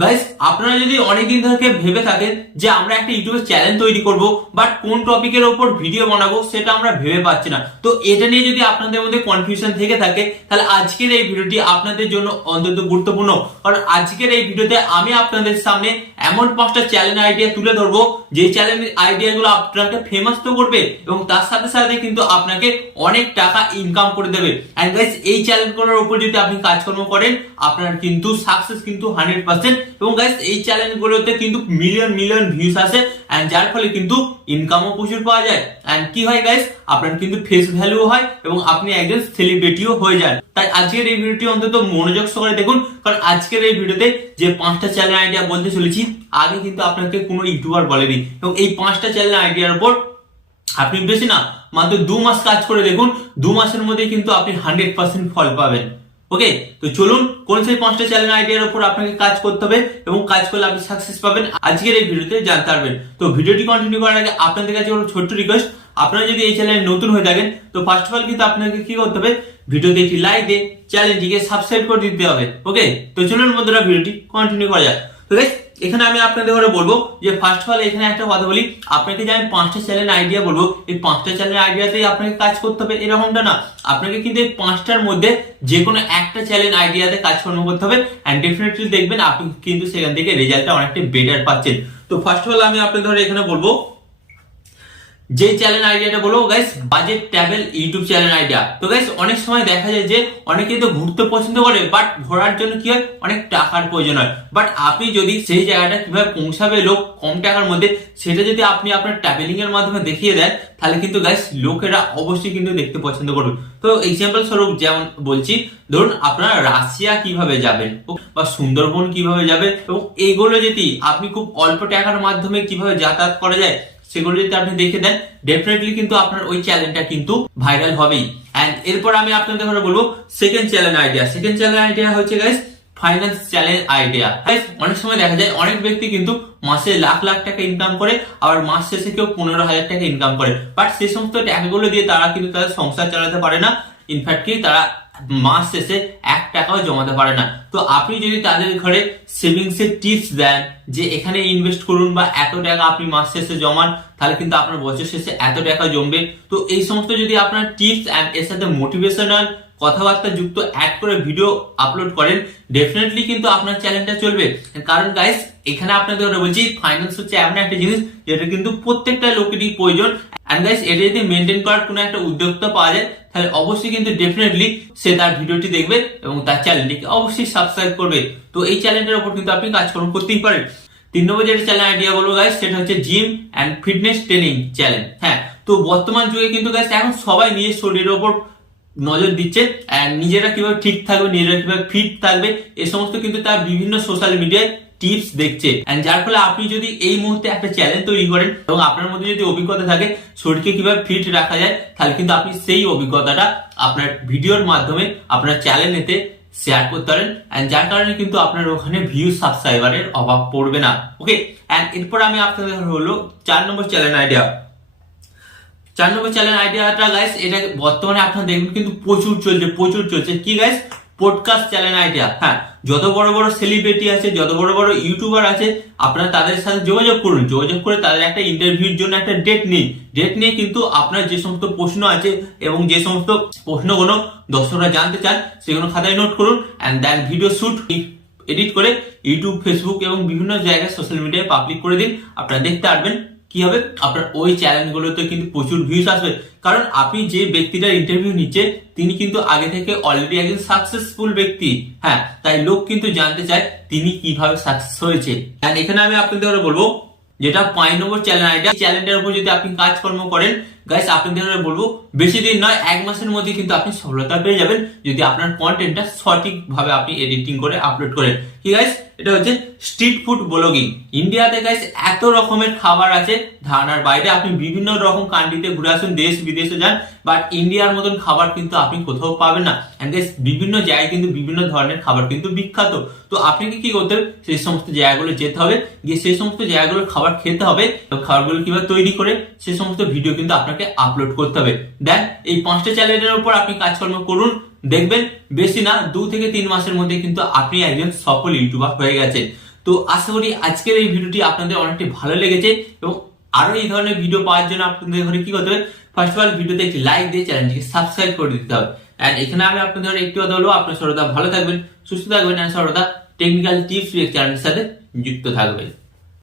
Guys, আপনারা যদি অনেকদিন থেকে ভেবে থাকেন যে আমরা একটা ইউটিউবে চ্যানেল তৈরি করব, বাট কোন টপিকের ওপর ভিডিও বানাবো সেটা আমরা ভেবে পাচ্ছি না, তো এটা নিয়ে যদি আপনাদের মধ্যে কনফিউশন থেকে থাকে তাহলে আজকের এই ভিডিওটি আপনাদের জন্য অত্যন্ত গুরুত্বপূর্ণ। কারণ আজকের এই ভিডিওতে আমি আপনাদের সামনে এমন 5টা চ্যালেঞ্জ আইডিয়া তুলে ধরবো যে চ্যালেঞ্জ আইডিয়াগুলো আপনাকে ফেমাস তো করবে এবং তার সাথে সাথে কিন্তু আপনাকে অনেক টাকা ইনকাম করে দেবে। এন্ড গাইস, এই চ্যালেঞ্জগুলোর উপর যদি আপনি কাজকর্ম করেন আপনার কিন্তু সাকসেস কিন্তু 100%। এবং গাইস, এই চ্যালেঞ্জগুলোতে কিন্তু মিলিয়ন মিলিয়ন ভিউজ আসে এন্ড যার ফলে কিন্তু ইনকামও প্রচুর পাওয়া যায়। এন্ড কি হয় গাইস, আপনার কিন্তু ফেস ভ্যালু হয় এবং আপনি একজন সেলিব্রিটিও হয়ে যান। তাই আজকের এই ভিডিওটি অন্তত মনোযোগ সহকারে দেখুন, কারণ আজকের এই ভিডিওতে যে 5টা চ্যালেঞ্জ আইডিয়া বলতে চলেছি আগে কিন্তু আপনাকে কোনো ইউটিউবার বলেনি, এবং এই 5টা চ্যালেঞ্জ আইডিয়ার উপর আপনি বেশি না মাত্র 2 মাস কাজ করে দেখুন, 2 মাসের মধ্যে কিন্তু আপনি 100% ফল পাবেন। ওকে, তো চলুন কোন সেই 5টা চ্যালেঞ্জ আইডিয়ার উপর আপনাকে কাজ করতে হবে এবং কাজ করলে আপনি সাকসেস পাবেন আজকের এই ভিডিওতে জানতে পারবেন। তো ভিডিওটি কন্টিনিউ করার আগে আপনাদের কাছে একটা ছোট্ট রিকোয়েস্ট, আপনারা যদি এই চ্যানেলে নতুন হয়ে থাকেন তো ফার্স্ট অফ অল কিন্তু আপনাকে কি করতে হবে, ভিডিওতে একটি লাইক দিয়ে চ্যানেলটিকে সাবস্ক্রাইব করে দিতে হবে। ওকে, তো চলুন বন্ধুরা ভিডিওটি কন্টিনিউ করা যাক। তো গাইস, এখানে আমি আপনাদের ঘরে বলবো যে ফার্স্ট অফ অল এখানে একটা কথা বলি, আপনাকে যে আমি 5টা চ্যালেঞ্জ আইডিয়া বলবো এই 5টা চ্যালেঞ্জ আইডিয়াতেই আপনাকে কাজ করতে হবে এরকমটা না, আপনাকে কিন্তু এই 5টার মধ্যে যে কোনো একটা চ্যালেঞ্জ আইডিয়াতে কাজকর্ম করতে হবে এন্ড ডেফিনেটলি দেখবেন আপনি কিন্তু সেখান থেকে রেজাল্টটা অনেকটা বেটার পাচ্ছেন। তো ফার্স্ট অফ অল আমি আপনাদের এখানে বলবো যে চ্যানেল আইডিয়াটা বলবো guys, budget travel YouTube channel idea. তো গাইস, অনেক সময় দেখা যায় যে অনেকেই তো ঘুরতে পছন্দ করে, বাট ঘোরার জন্য কি হয়, অনেক টাকার প্রয়োজন হয়। বাট আপনি যদি সেই জায়গাটা কিভাবে পৌঁছাবে লোক কম টাকার মধ্যে সেটা যদি আপনি আপনার ট্রাভেলিং এর মাধ্যমে দেখিয়ে দেন তাহলে কিন্তু গাইস লোকেরা অবশ্যই কিন্তু দেখতে পছন্দ করবে। তো এক্সাম্পল স্বরূপ যেমন বলছি, ধরুন আপনারা রাশিয়া কিভাবে যাবেন বা সুন্দরবন কিভাবে যাবেন এবং এইগুলো যদি আপনি খুব অল্প টাকার মাধ্যমে কিভাবে যাতায়াত করা যায় সেগুলো যদি আপনি দেখে দেন ডেফিনেটলি কিন্তু আপনার ওই চ্যানেলটা কিন্তু ভাইরাল হবেই। এন্ড এরপর আমি আপনাদের ঘরে বলবো second channel idea. Second channel idea হচ্ছে guys finance channel idea. Guys, অনেক সময় দেখা যায় অনেক ব্যক্তি কিন্তু মাসে লাখ লাখ টাকা ইনকাম করে, আবার মাস শেষে কেউ 15,000 টাকা ইনকাম করে, বাট সেই সমস্ত টাকাগুলো দিয়ে তারা কিন্তু তাদের সংসার চালাতে পারে না। ইনফ্যাক্ট কি তারা মাস শেষে 1 টাকাও জমাতে পারে না। তো আপনি যদি তাদের ঘরে সেভিংস এর টিপস দেন যে এখানে ইনভেস্ট করুন বা এত টাকা আপনি মাস শেষে জমান তাহলে কিন্তু আপনার বছর শেষে এত টাকা জমবে, তো এই সমস্ত যদি আপনার টিপস এন্ড এর সাথে মোটিভেশনাল কথাবার্তা যুক্ত অ্যাড করে ভিডিও আপলোড করেন ডেফিনেটলি কিন্তু আপনার চ্যানেলটা চলবে। কারণ গাইস, এখানে আপনাদের বলছি ফাইন্যান্স হচ্ছে এমন একটা জিনিস যেটা কিন্তু প্রত্যেকটা লোকেরই প্রয়োজন। এন্ড গাইস, এটা যদি মেনটেন করার কোনো একটা উদ্যোক্তা পাওয়া যায় তাহলে অবশ্যই কিন্তু ডেফিনেটলি সে তার ভিডিওটি দেখবে এবং তার চ্যানেলটিকে অবশ্যই সাবস্ক্রাইব করবে। তো এই চ্যানেলটার উপর কিন্তু আপনি কাজকর্ম করতেই পারেন। 3 নম্বর যেটা চ্যানেল আইডিয়া বলবো গাইস, সেটা হচ্ছে gym and fitness training channel. হ্যাঁ, তো বর্তমান যুগে কিন্তু গাইস এখন সবাই নিজের শরীরের উপর নজর দিচ্ছে এন্ড নিজেরা কিভাবে ঠিক থাকবে, নিজেরা কিভাবে ফিট থাকবে এই সমস্ত কিন্তু তার বিভিন্ন সোশ্যাল মিডিয়ায় টিপস দেখছে। এন্ড যার ফলে আপনি যদি এই মুহূর্তে একটা চ্যানেল তৈরি করেন এবং আপনার মধ্যে যদি অভিজ্ঞতা থাকে শরীরকে কিভাবে ফিট রাখা যায় তাহলে কিন্তু আপনি সেই অভিজ্ঞতাটা আপনার ভিডিওর মাধ্যমে আপনার চ্যানেলেতে শেয়ার করতে পারেন এন্ড যার কারণে কিন্তু আপনার ওখানে ভিউ সাবস্ক্রাইবারের অভাব পড়বে না। ওকে, এন্ড এরপর আমি আপনাদের হলো 4 নম্বর চ্যানেল আইডিয়া। 4 নম্বর চ্যানেল আইডিয়াটা গাইস, এটা বর্তমানে আপনারা দেখবেন কিন্তু প্রচুর চলছে কি গাইস, পডকাস্ট চ্যানেল আইডিয়া। হ্যাঁ, যত বড় বড় সেলিব্রিটি আছে, যত বড় বড় ইউটিউবার আছে, আপনারা তাদের সাথে যোগাযোগ করুন, যোগাযোগ করে তাদের একটা ইন্টারভিউর জন্য একটা ডেট নিয়ে কিন্তু আপনার যে সমস্ত প্রশ্ন আছে এবং যে সমস্ত প্রশ্নগুলো দর্শকরা জানতে চান সেগুলো খাতায় নোট করুন and then video shoot edit করে ইউটিউব, ফেসবুক এবং বিভিন্ন জায়গায় সোশ্যাল মিডিয়ায় পাবলিক করে দিন। আপনারা দেখতে পারবেন কি হবে, আপনার ওই চ্যানেলগুলোতে কিন্তু প্রচুর ভিউজ আসবে। কারণ আপনি যে ব্যক্তিটার ইন্টারভিউ নিচ্ছে তিনি কিন্তু আগে থেকে অলরেডি একজন সাকসেসফুল ব্যক্তি। হ্যাঁ, তাই লোক কিন্তু জানতে চায় তিনি কিভাবে সাকসেস হয়েছে। এন্ড এখানে আমি আপনাদের বলবো যেটা 5 নম্বর চ্যানেল আইডিয়া, চ্যানেলটার উপর যদি আপনি কাজকর্ম করেন গাইস আপনাদের বলবো বেশি দিন নয় 1 মাসের মধ্যে কিন্তু আপনি সফলতা পেয়ে যাবেন যদি আপনার কন্টেন্টটা সঠিকভাবে আপনি এডিটিং করে আপলোড করেন। কি গাইস, এটা হচ্ছে স্ট্রিট ফুড ব্লগিং। ইন্ডিয়াতে গাইস এত রকমের খাবার আছে ধারণার বাইরে, আপনি বিভিন্ন রকম কান্ট্রিতে ঘুরে আসুন, দেশ বিদেশে যান, বাট ইন্ডিয়ার মতন খাবার কিন্তু আপনি কোথাও পাবেন না। এন্ড গাইস, বিভিন্ন জায়গায় কিন্তু বিভিন্ন ধরনের খাবার কিন্তু বিখ্যাত। তো আপনাকে কি করতে হবে, সেই সমস্ত জায়গাগুলো যেতে হবে, গিয়ে সেই সমস্ত জায়গাগুলোর খাবার খেতে হবে এবং খাবারগুলো কিভাবে তৈরি করে সেই সমস্ত ভিডিও কিন্তু আপনাকে আপলোড করতে হবে। দেন এই 5টা চ্যানেলের উপর আপনি কাজকর্ম করুন, দেখবেন বেশি না 2 থেকে 3 মাসের মধ্যে কিন্তু আপনি একজন সফল ইউটিউবার হয়ে গেছেন। তো তো আশা করি আজকের এই ভিডিওটি আপনাদের অনেকটা ভালো লেগেছে, এবং আরো এই ধরনের ভিডিও পাওয়ার জন্য আপনাদের ঘরে কি করতে হবে, ফার্স্ট অফ অল ভিডিওতে একটি লাইক দিয়ে চ্যানেলটিকে সাবস্ক্রাইব করে দিতে হবে। এন্ড এখানে আমি আপনাদের একটি কথা বলবো, আপনার সর্বদা ভালো থাকবেন, সুস্থ থাকবেন, এন্ড সর্বদা টেকনিক্যাল টিপস চ্যানেলের সাথে যুক্ত থাকবেন।